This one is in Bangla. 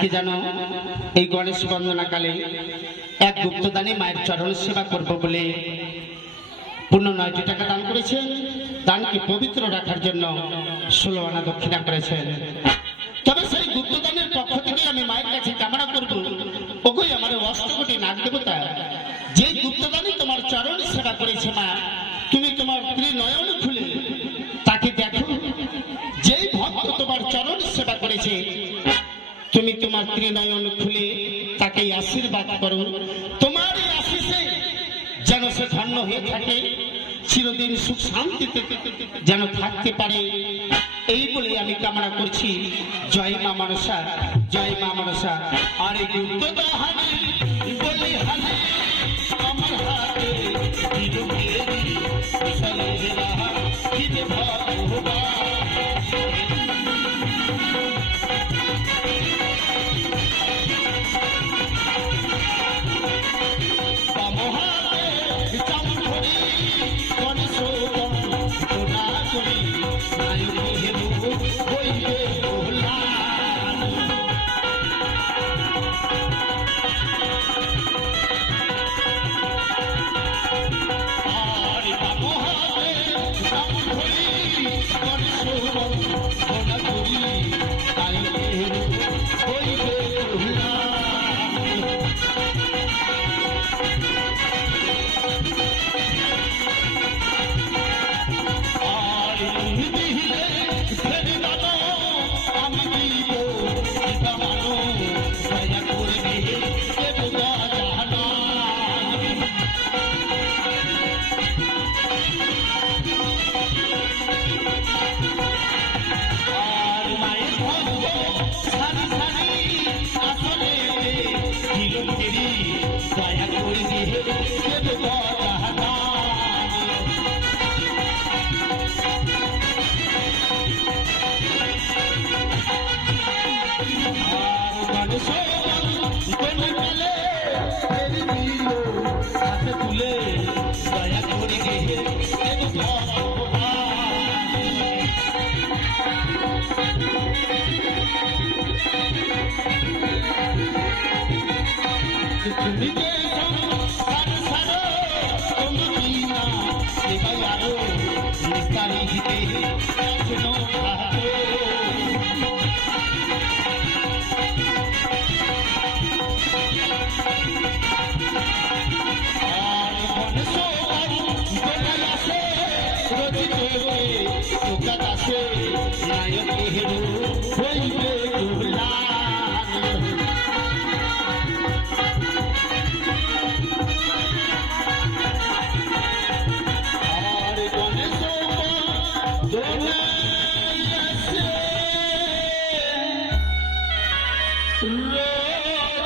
আজকে জানো এই গণেশ বন্দনাকালে এক গুপ্তদানে মায়ের চরণ সেবা করব বলে পূর্ণ 9টি টাকা দান করেছেন। দানকে পবিত্র রাখার জন্য 16 আনা দক্ষিণা করেছেন। তবে সেই গুপ্তদানের পক্ষ থেকে আমি মায়ের কাছে কামনা করব, ওগোই আমার অষ্টকোটি নাগ দেবতা, যে গুপ্তদানে তোমার চরণ সেবা করেছে মা, তুমি তোমার ত্রিনয়ন খুলে তাকে দেখো। যেই ভক্ত তোমার চরণ সেবা করেছে তুমি তোমার ত্রিনয়ন খুলে তাকে আশীর্বাদ করো। তোমার এই আশীষে যেন সে ধন্য হয়ে থাকে, চিরদিন সুখ শান্তিতে যেন থাকতে পারে, এই বলে আমি কামনা করছি। জয় মা মনসা, জয় মা মনসা। আর এই গুপ্তদানে বলি হালে আমার হাতে Yeah.